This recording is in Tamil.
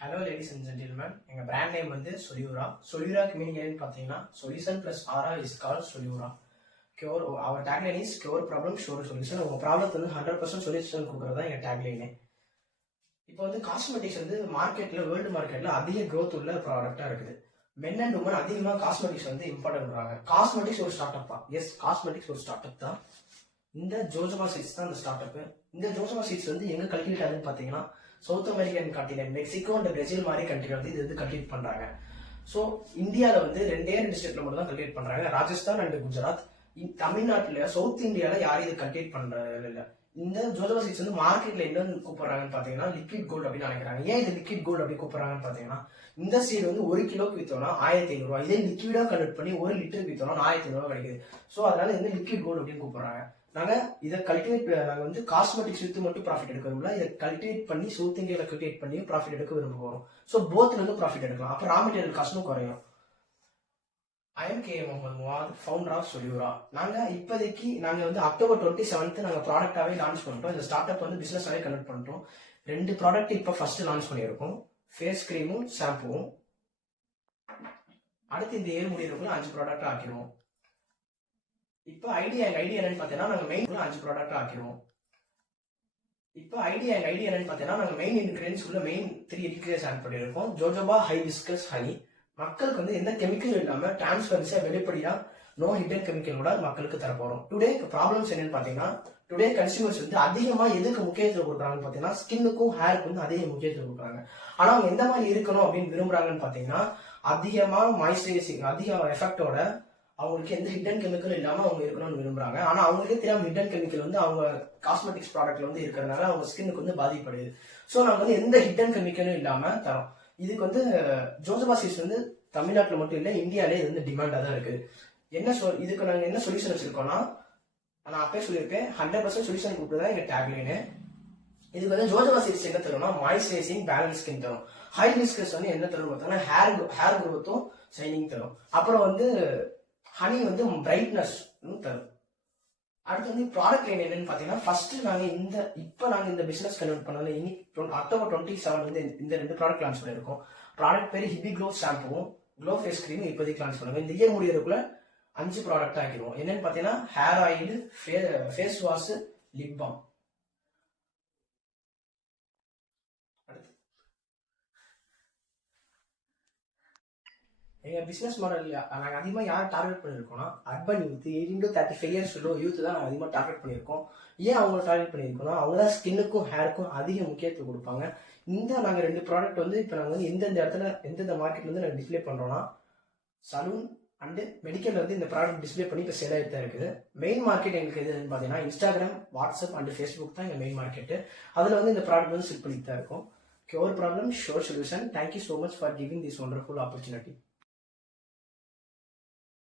ஹலோ லேடிஸ் அண்ட் ஜென்டில்மேன், எங்க பிராண்ட் நேம் வந்து சொலியூரா. சொலியூராக்கு மீனிங் என்னன்னு பார்த்தீங்கன்னா solution plus aura is call Soliyura. Cure our tagline is cure problem sure solution. உங்க ப்ராப்ளத்துக்கு வந்து 100% சொல்யூஷன் கொடுக்குறது தான் எங்க டேக்லைனே. இப்போ வந்து காஸ்மெட்டிக்ஸ் வந்து மார்க்கெட்ல வேர்ல்டு மார்க்கெட்ல அதிக க்ரோத் உள்ள ப்ராடக்டா இருக்குது. மென் அண்ட் உமன் அதிகமாக காஸ்மெட்டிக்ஸ் வந்து இம்பார்ட்டன்ட் பண்றாங்க. காஸ்மெட்டிக்ஸ் ஒரு ஸ்டார்ட் அப் தான். எஸ், காஸ்மெட்டிக்ஸ் ஒரு ஸ்டார்ட் அப் தான். இந்த ஜோஜோபா சீட்ஸ் தான் இந்த ஸ்டார்ட் அப். இந்த ஜோஜோபா சீட்ஸ் வந்து எங்க கல்டிவேட் ஆகுதுன்னு பாத்தீங்கன்னா South American continent, Mexico and Brazil மாதிரி கண்ட்ரி வந்து இது வந்து கல்டிவேட் பண்றாங்க. ஸோ இந்தியாவில் வந்து ரெண்டே ஸ்டேட்ல மட்டும் தான் கல்டிவேட் பண்றாங்க, ராஜஸ்தான் அண்ட் குஜராத். தமிழ்நாட்டுல சவுத் இந்தியால யாரும் இது கல்டிவேட் பண்றது இல்லை. இந்த ஜோஜோபா சீட்ஸ் வந்து மார்க்கெட்ல என்னன்னு கூப்பிடுறாங்கன்னு பாத்தீங்கன்னா லிக்விட் கோல்டு அப்படின்னு நினைக்கிறாங்க. ஏன் இது லிக்விட் கோல்டு அப்படி கூப்பிடுறாங்கன்னு பாத்தீங்கன்னா இந்த சீடு வந்து 1 கிலோக்கு வித்தோம்னா 1500 ரூபாய், இதே லிக்விடா கன்வெர்ட் பண்ணி 1 லிட்டருக்கு வித்தோம்னா 1500 ரூபாய் கிடைக்குது. ஸோ அதனால இந்த லிக்விட் கோல்டு அப்படின்னு கூப்பிடுறாங்க. நாங்க இதை கல்டிவேட் நாங்க வந்து காஸ்மெட்டிக்ஸ் வித்து மட்டும் ப்ராஃபிட் எடுக்க விரும்பல, இதை கல்டிவேட் பண்ணி சவுத் இந்தியாவில கல்டிவேட் பண்ணி ப்ராஃபிட் எடுக்க விரும்ப போறோம். ஸோ போத்ல இருந்து ப்ராஃபிட் எடுக்கலாம். அப்போ ரா மெட்டீரியல் காஸ்ட்டும் குறையும். I'm K Mohammed Muath, founder of Soliyura. நாங்க இப்போதைக்கு நாங்க வந்து அக்டோபர் 27 நாங்க ப்ராடக்டாவே லான்ச் பண்ணிட்டோம். இந்த ஸ்டார்ட் அப் வந்து பிசினஸாவே கன்வெர்ட் பண்ணிட்டோம். 2 ப்ராடக்ட் இப்போ ஃபர்ஸ்ட் லான்ச் பண்ணியிருக்கோம், ஃபேஸ் கிரீமும் ஷாம்புவும். அடுத்து இந்த 7 முடியறதுக்குள்ள 5 ப்ராடக்ட் ஆக்கிடுவோம். இப்போ ஐடியா என்னன்னு பார்த்தீங்கன்னா நாங்கள் மெயின் 5 ப்ராடக்ட் ஆக்கிடுவோம். இப்போ ஐடியா என்னன்னு பார்த்தீங்கன்னா நாங்கள் மெயின் இன்கிரியன்ஸ் உள்ள மெயின் 3 இன்கிரியன்ஸ் ஆட் பண்ணியிருக்கோம். Jojoba hibiscus honey. மக்களுக்கு வந்து எந்த கெமிக்கலும் இல்லாம டிரான்ஸ்பரன்ஸா வெளிப்படையா நோ ஹிடன் கெமிக்கலோட மக்களுக்கு தரப்போறோம். டுடே ப்ராப்ளம்ஸ் என்னன்னு பாத்தீங்கன்னா டுடே கன்சியூமர்ஸ் வந்து அதிகமா எதுக்கு முக்கியத்துவம் கொடுக்குறாங்கன்னு பாத்தீங்கன்னா ஸ்கின்னுக்கும் ஹேருக்கு வந்து அதிக முக்கியத்துவம் கொடுக்குறாங்க. ஆனா அவங்க எந்த மாதிரி இருக்கணும் அப்படின்னு விரும்புறாங்கன்னு பாத்தீங்கன்னா அதிகமா மாய்ஸ்சரைசிங், அதிக எஃபெக்டோட, அவங்களுக்கு எந்த ஹிடன் கெமிக்கலும் இல்லாம அவங்க இருக்கணும்னு விரும்புறாங்க. ஆனா அவங்களுக்கே தெரியாம ஹிடன் கெமிக்கல் வந்து அவங்க காஸ்மெட்டிக்ஸ் ப்ராடக்ட்ல வந்து இருக்கிறதுனால அவங்க ஸ்கின்னுக்கு வந்து பாதிப்படுது. ஸோ நாங்க வந்து எந்த ஹிடன் கெமிக்கலும் இல்லாம தரோம். இதுக்கு வந்து ஜோஜோபா சீட்ஸ் வந்து தமிழ்நாட்டில் மட்டும் இல்லை, இந்தியாவிலே இது வந்து டிமாண்டா தான் இருக்கு. இதுக்கு நாங்கள் என்ன சொல்யூஷன் வச்சிருக்கோம்னா, நான் அப்பயே சொல்லியிருக்கேன் 100% சொல்யூஷன் கொடுக்குறதா எங்க டேக்லைனு. இதுக்கு வந்து ஜோஜோபா சீட்ஸ் என்ன தரும்னா மாய்ஸ்சரைசிங், பேலன்ஸ் ஸ்கின் தரும். ஹைபிஸ்கஸ் வந்து என்ன தரும் பார்த்தோம்னா ஹேர் குரோத்தும் ஷைனிங் தரும். அப்புறம் வந்து ஹனி வந்து பிரைட்னஸ் தரும். அடுத்து வந்து ப்ராடக்ட் லைன் என்னன்னு பாத்தீங்கன்னா ஃபர்ஸ்ட் நாங்க இந்த பிசினஸ் கன்வெர்ட் பண்ணல இனி அக்டோபர் 27 வந்து இந்த 2 ப்ராடக்ட் லான்ச் பண்ணிருக்கோம். ப்ராடக்ட் பேரு ஹிபி க்ளோ ஷாம்புவும் க்ளோ ஃபேஸ் கிரீமும் இப்போதைக்கு லான்ச் பண்ணுவோம். இந்த இயர் முடியறதுக்குள்ள 5 ப்ராடக்ட் ஆக்கிடுவோம். என்னன்னு பாத்தீங்கன்னா hair oil, face wash, lip balm. எங்க பிசினஸ் மாடல் நாங்கள் அதிகமாக யார் டார்கெட் பண்ணியிருக்கோம்னா அர்பன் யூத் 18 to 35 இயர்ஸ் உள்ள யூத் தான் நாங்கள் அதிகமாக டார்கெட் பண்ணியிருக்கோம். ஏன் அவங்கள டார்கெட் பண்ணியிருக்கோம்னா அவங்க தான் ஸ்கின்னுக்கும் ஹேருக்கும் அதிக முக்கியத்துவம் கொடுப்பாங்க. நாங்கள் 2 ப்ராடக்ட் வந்து இப்போ நாங்கள் வந்து எந்தெந்த இடத்துல எந்தெந்த மார்க்கெட்ல வந்து நாங்கள் டிஸ்பிளே பண்ணுறோம்னா சலூன் அண்டு மெடிக்கல் வந்து இந்த ப்ராடக்ட் டிஸ்பிளே பண்ணி இப்போ சேல் ஆகிட்டு தான் இருக்குது. மெயின் மார்க்கெட் எங்களுக்கு எதுன்னு பார்த்தீங்கன்னா இன்ஸ்டாகிராம், வாட்ஸ்அப் அண்ட் ஃபேஸ்புக் தான் எங்கள் மெயின் மார்க்கெட்டு. அதில் வந்து இந்த ப்ராடக்ட் வந்து செல் பண்ணிட்டு தான் இருக்கும். Cure problem sure solution. Thank you so much for giving this wonderful opportunity.